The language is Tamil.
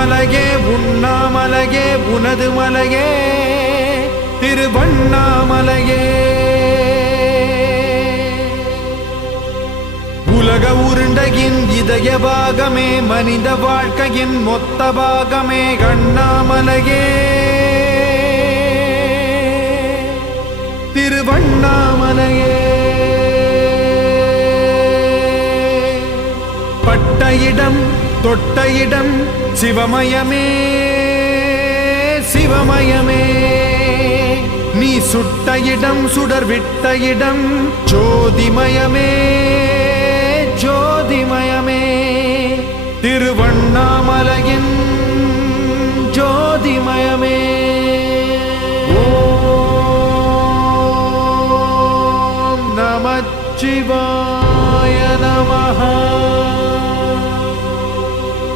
உண்ணாமலையே உண்ணாமலையே உனது மலையே திருவண்ணாமலையே. உலக உருண்டையின் இதய பாகமே மனித வாழ்க்கையின் மொத்த பாகமே அண்ணாமலையே திருவண்ணாமலையே. பட்ட இடம் தொட்ட இடம் சிவமயமே சிவமயமே. நீ சுட்ட இடம் சுடர் விட்ட இடம் ஜோதிமயமே ஜோதிமயமே. திருவண்ணாமலையின் ஜோதிமயமே.